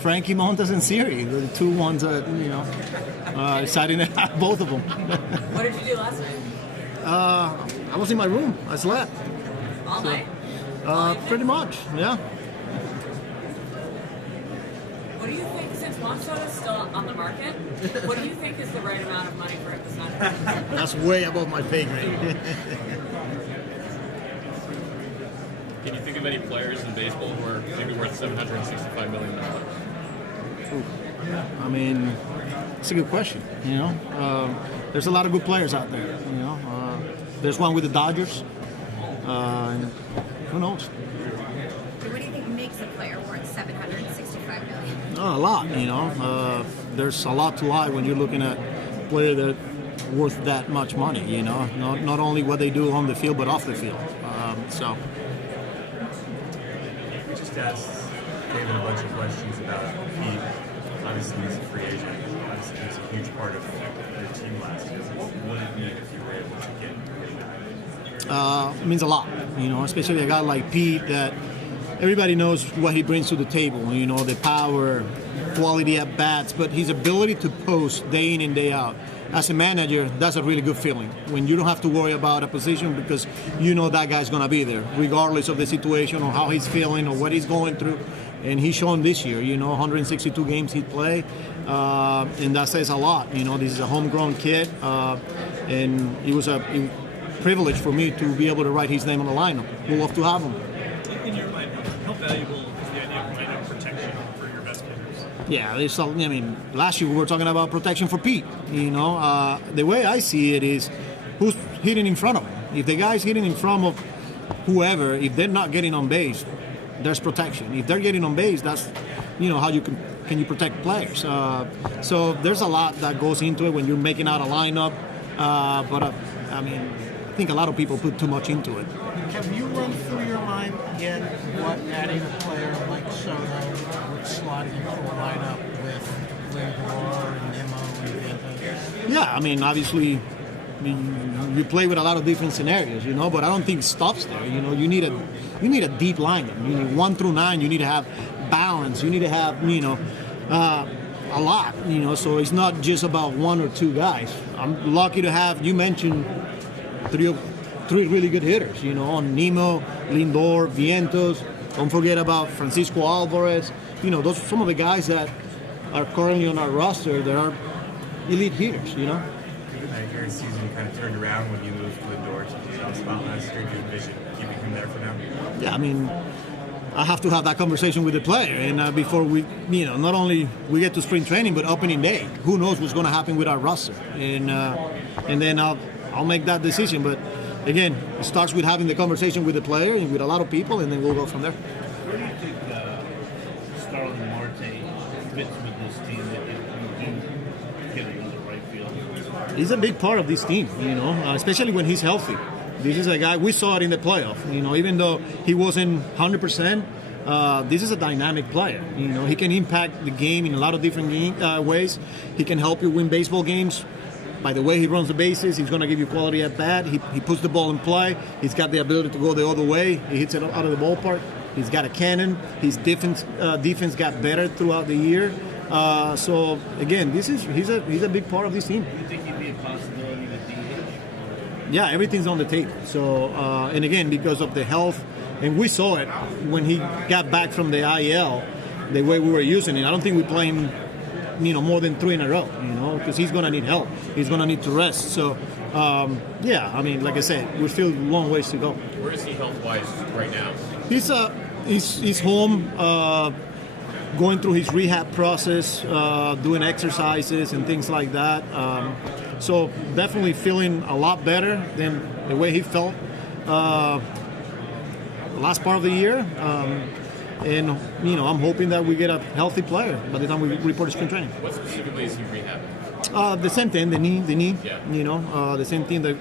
Frankie Montas and Siri, the two ones that, exciting to have both of them. What did you do last night? I was in my room. I slept. All night? Pretty much, yeah. What do you think, since Juan Soto's still on the market, what do you think is the right amount of money for him to sign? That's way above my pay grade. Can you think of any players in baseball who are maybe worth $765 million? I mean, it's a good question. There's a lot of good players out there. There's one with the Dodgers. And who knows? What do you think makes a player worth $765 million? A lot. There's a lot to lie when you're looking at a player that's worth that much money. Not only what they do on the field but off the field. So. We just asked David a bunch of questions about Pete. Obviously, he's a free agent. Obviously, he was a huge part of your team last year. What would it mean if you were able to get him back? It means a lot, especially a guy like Pete that everybody knows what he brings to the table, the power, quality at bats, but his ability to post day in and day out. As a manager, that's a really good feeling when you don't have to worry about a position because that guy's going to be there, regardless of the situation or how he's feeling or what he's going through. And he's shown this year, 162 games he played, and that says a lot. This is a homegrown kid, and it was a privilege for me to be able to write his name on the lineup. We'll love to have him. In your mind, how valuable is the idea of lineup protection for your best hitters? Yeah, last year we were talking about protection for Pete. The way I see it is who's hitting in front of him. If the guy's hitting in front of whoever, if they're not getting on base, there's protection. If they're getting on base, that's how you can you protect players. So there's a lot that goes into it when you're making out a lineup. But I think a lot of people put too much into it. Have you run through your mind again what adding a player like Soto would slot into a lineup with Lindor and Nimmo and Vientos? Yeah, obviously you play with a lot of different scenarios, but I don't think it stops there. You need a deep lineup. You need 1 through 9. You need to have balance. You need to have a lot. So it's not just about 1 or 2 guys. I'm lucky to have, you mentioned three really good hitters. On Nimmo, Lindor, Vientos. Don't forget about Francisco Alvarez. Those are some of the guys that are currently on our roster that are elite hitters. Your season kind of turned around when you moved Lindor to the top spot last year. Do you envision keeping him there for now? Yeah, I have to have that conversation with the player, and before we, not only we get to spring training, but opening day. Who knows what's going to happen with our roster, and then I'll make that decision. But again, it starts with having the conversation with the player and with a lot of people, and then we'll go from there. Where do you think Starling Marte fits with this team that you do get another right field? He's a big part of this team, especially when he's healthy. This is a guy, we saw it in the playoff, even though he wasn't 100%, this is a dynamic player. He can impact the game in a lot of different ways. He can help you win baseball games. By the way he runs the bases, he's going to give you quality at bat. He puts the ball in play. He's got the ability to go the other way. He hits it out of the ballpark. He's got a cannon. His defense got better throughout the year. So again, he's a big part of this team. Do you think he'd be a possibility with DH? Yeah, everything's on the table. So and again, because of the health, and we saw it when he got back from the IL, the way we were using it. I don't think we play him, more than 3 in a row. Because he's going to need help. He's going to need to rest. So like I said, we're still a long ways to go. Where is he health-wise right now? He's home. Going through his rehab process, doing exercises and things like that. So definitely feeling a lot better than the way he felt last part of the year. And I'm hoping that we get a healthy player by the time we report to spring training. What specifically is he rehabbing? The same thing, the knee. Yeah. The same thing that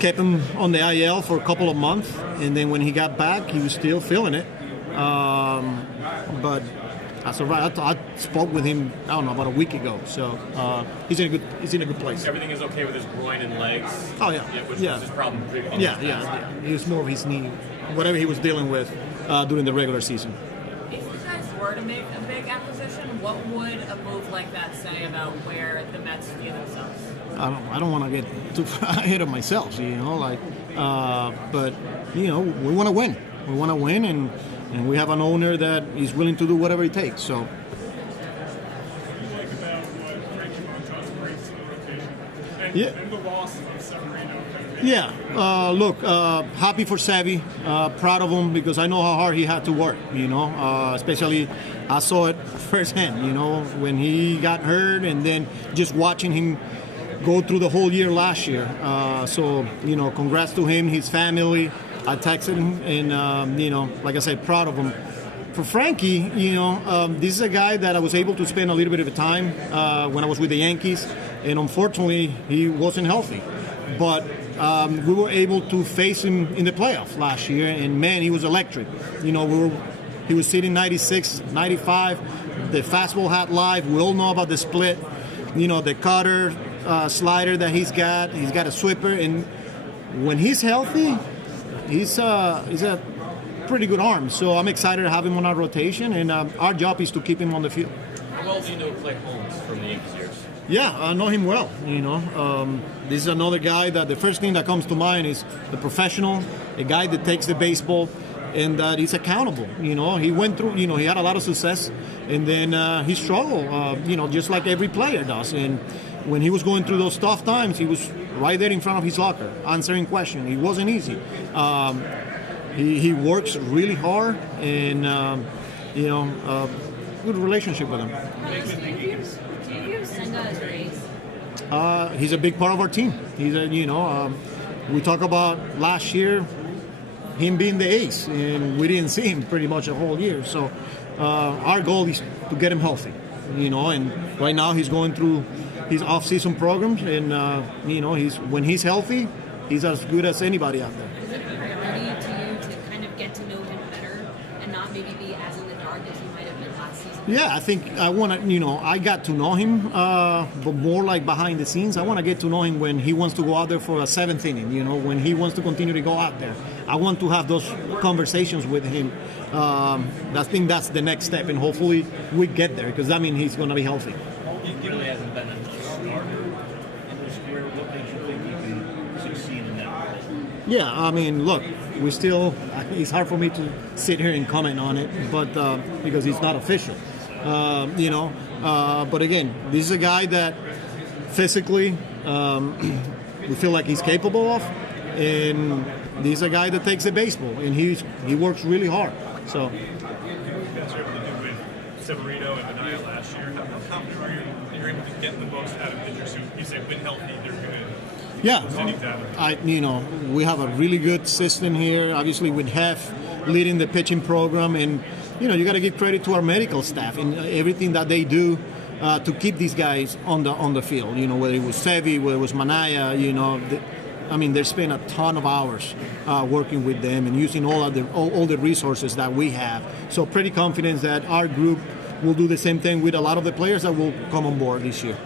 kept him on the IL for a couple of months, and then when he got back, he was still feeling it. But that's all right. I spoke with him, about a week ago. So he's in a good place. Everything is okay with his groin and legs. Oh yeah. Which was his problem. Yeah. It was more of his knee, whatever he was dealing with during the regular season. If you guys were to make a big acquisition, what would a move like that say about where the Mets view themselves? I don't want to get too far ahead of myself, but we want to win. We want to win, and we have an owner that is willing to do whatever it takes. So. What do you like about what Frankie Montas brings to the rotation? And the loss of Severino. Yeah, look, happy for Savvy, proud of him because I know how hard he had to work, especially I saw it firsthand, when he got hurt and then just watching him go through the whole year last year. So, congrats to him, his family. I texted him and, like I said, proud of him. For Frankie, this is a guy that I was able to spend a little bit of time when I was with the Yankees, and unfortunately, he wasn't healthy. But we were able to face him in the playoffs last year, and man, he was electric. He was hitting 96, 95. The fastball had live. We all know about the split. The cutter, slider that he's got. He's got a sweeper, and when he's healthy, he's a pretty good arm. So I'm excited to have him on our rotation, and our job is to keep him on the field. How well do you know Clay Holmes from the Yankees years? Yeah, I know him well. This is another guy that the first thing that comes to mind is the professional, a guy that takes the baseball and that he's accountable. He went through, he had a lot of success, and then he struggled, just like every player does. And when he was going through those tough times, he was right there in front of his locker answering questions. It wasn't easy. He works really hard, and good relationship with him. Carlos, do you view Senga as your ace? He's a big part of our team. We talk about last year, him being the ace, and we didn't see him pretty much a whole year. So our goal is to get him healthy, and right now he's going through his off-season programs, and when he's healthy, he's as good as anybody out there. Is it a priority to you to kind of get to know him better and not maybe be as in the dark as you might have been last season? Yeah, I think I want to, I got to know him, but more like behind the scenes. I want to get to know him when he wants to go out there for a seventh inning, when he wants to continue to go out there. I want to have those conversations with him. I think that's the next step, and hopefully we get there, because that means he's going to be healthy. He really hasn't been a starter in his career. What makes you think he can succeed in that role? Yeah, I mean, look, it's hard for me to sit here and comment on it, but because it's not official, but again, this is a guy that physically we feel like he's capable of, and this is a guy that takes the baseball, and he works really hard. So. You guys were able to do with Severino and Mania last year. How confident are you that you're able to get the most out of pitchers who, you say, when healthy, they're going to Yeah, we have a really good system here. Obviously, with Hef leading the pitching program, and you got to give credit to our medical staff and everything that they do to keep these guys on the field. Whether it was Sevi, whether it was Manaya, they spend a ton of hours working with them and using all the resources that we have. So pretty confident that our group will do the same thing with a lot of the players that will come on board this year.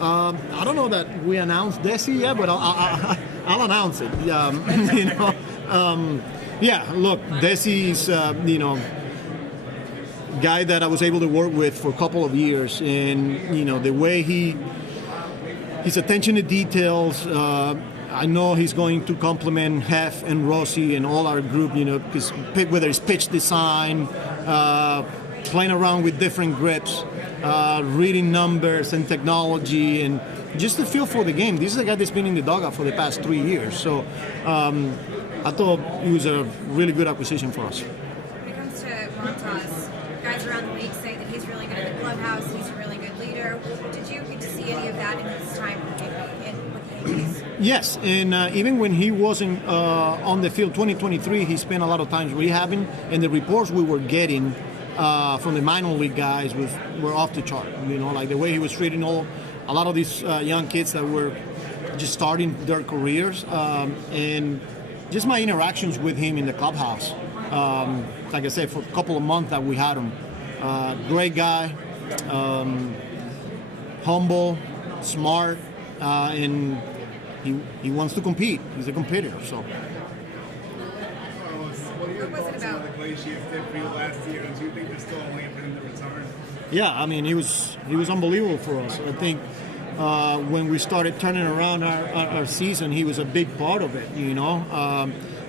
I don't know that we announced Desi yet, but I'll announce it. Yeah, look, Desi is guy that I was able to work with for a couple of years, and the way his attention to details. I know he's going to complement Hef and Rossi and all our group, because whether it's pitch design, playing around with different grips, reading numbers and technology, and just the feel for the game. This is a guy that's been in the dugout for the past 3 years. So I thought he was a really good acquisition for us. When it comes to Montas, guys around the league say that he's really good in the clubhouse, he's a really good leader. Did you get to see any of that in his time with the Yankees? Yes, and even when he wasn't on the field, 2023, he spent a lot of times rehabbing, and the reports we were getting from the minor league guys were off the chart. Like the way he was treating a lot of these young kids that were just starting their careers, and just my interactions with him in the clubhouse. Like I said, for a couple of months that we had him, great guy, humble, smart, and he wants to compete. He's a competitor. So. What was it about Iglesias did for you last year? Do you think there's still a way for him to return? Yeah, I mean, he was unbelievable for us. I think when we started turning around our season, he was a big part of it.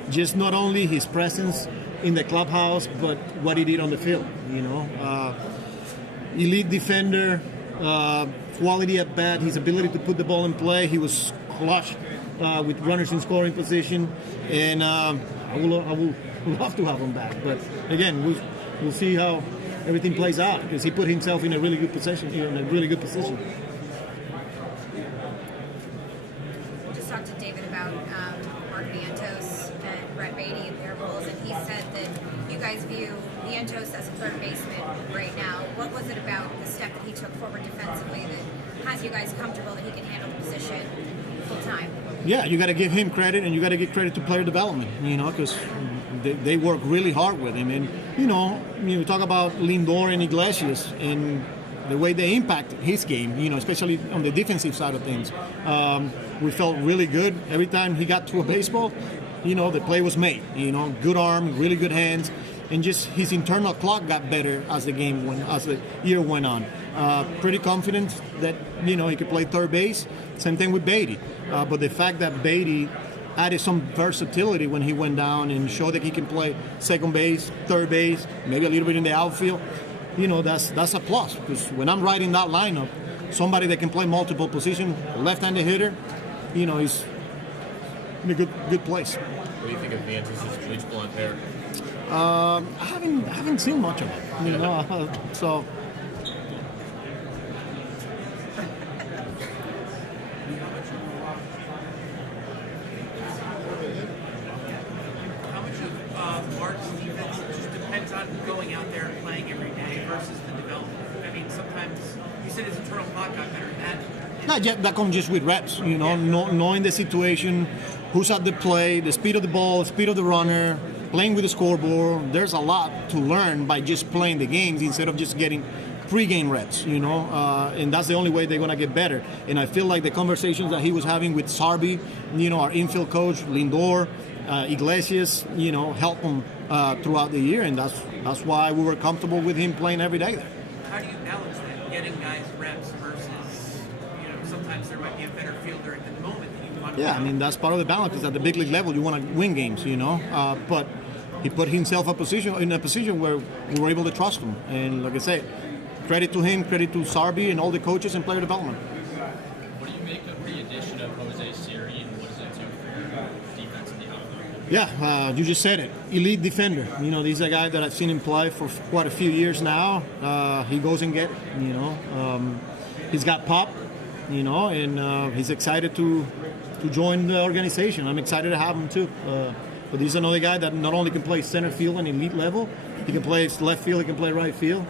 Just not only his presence in the clubhouse, but what he did on the field. Elite defender, quality at bat, his ability to put the ball in play. He was clutch with runners in scoring position, and I will love to have him back. But again, we'll see how everything plays out, because he put himself in a really good position. Just talked to David about Mark Vientos and Brett Beatty and their roles, and he said that you guys view Vientos as a third baseman right now. What was it about the step that he took forward defensively that has you guys comfortable that he can handle the position full time? Yeah, you got to give him credit, and you got to give credit to player development, because they work really hard with him. And, you talk about Lindor and Iglesias and the way they impact his game, especially on the defensive side of things. We felt really good every time he got to a baseball. The play was made. Good arm, really good hands, and just his internal clock got better as the year went on. Pretty confident that he could play third base. Same thing with Beatty. But the fact that Beatty added some versatility when he went down and showed that he can play second base, third base, maybe a little bit in the outfield, that's a plus. Because when I'm riding that lineup, somebody that can play multiple positions, left-handed hitter, is in a good place. What do you think of Vientos' bleach blonde hair? I haven't seen much of it, so. How much of Mark's defense just depends on going out there and playing every day versus the development? I mean, sometimes you said his internal clock got better. That comes just with reps, knowing the situation, who's at the plate, the speed of the ball, speed of the runner, playing with the scoreboard. There's a lot to learn by just playing the games instead of just getting pre-game reps, and that's the only way they're going to get better. And I feel like the conversations that he was having with Sarby, our infield coach, Lindor, Iglesias, helped him throughout the year, and that's why we were comfortable with him playing every day there. How do you balance that, getting guys reps versus, sometimes there might be a better fielder at the moment that you want to I mean, that's part of the balance. Is at the big league level, you want to win games, but he put himself in a position where we were able to trust him. And like I said, credit to him, credit to Sarby and all the coaches and player development. What do you make of the addition of Jose Siri, and what does it do for your defense in the outfield? Yeah, you just said it. Elite defender. He's a guy that I've seen him play for quite a few years now. He goes and get it, He's got pop, and he's excited to join the organization. I'm excited to have him too. But he's another guy that not only can play center field on elite level, he can play left field, he can play right field.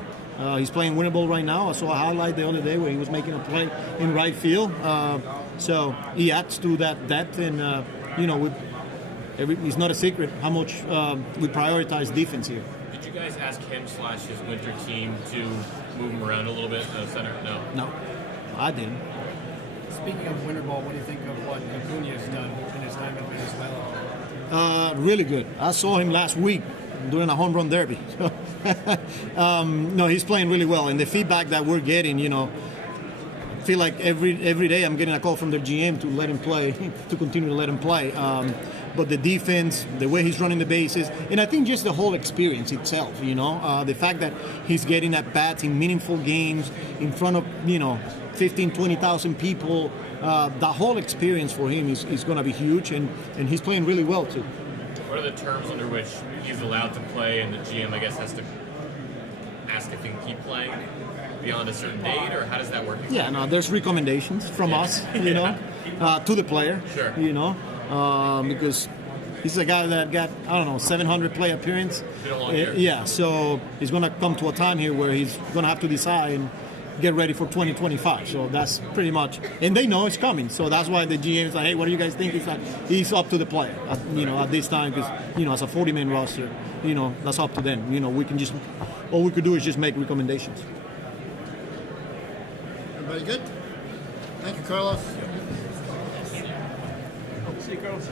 He's playing winnable right now. I saw a highlight the other day where he was making a play in right field. So he adds to that depth, and it's not a secret how much we prioritize defense here. Did you guys ask him / his winter team to move him around a little bit? Center? No, I didn't. Speaking of winter ball, what do you think of what Acuña's done in his time in Venezuela? Really good. I saw him last week doing a home run derby. No, he's playing really well, and the feedback that we're getting, I feel like every day I'm getting a call from their GM to let him play, to continue to let him play. But the defense, the way he's running the bases, and I think just the whole experience itself, the fact that he's getting at bats in meaningful games in front of, 15, 20,000 people, the whole experience for him is going to be huge, and he's playing really well too. What are the terms under which he's allowed to play, and the GM, I guess, has to ask if he can keep playing beyond a certain date, or how does that work? Yeah, no, there's recommendations from us, to the player, sure. Because he's a guy that got, 700 play appearance. Yeah, so he's going to come to a time here where he's going to have to decide and get ready for 2025. So that's pretty much, and they know it's coming. So that's why the GM is like, hey, what do you guys think? It's like, he's up to the player, at this time, because, as a 40-man roster, that's up to them. We can just, all we could do is just make recommendations. Everybody good? Thank you, Carlos. See you, Carlos.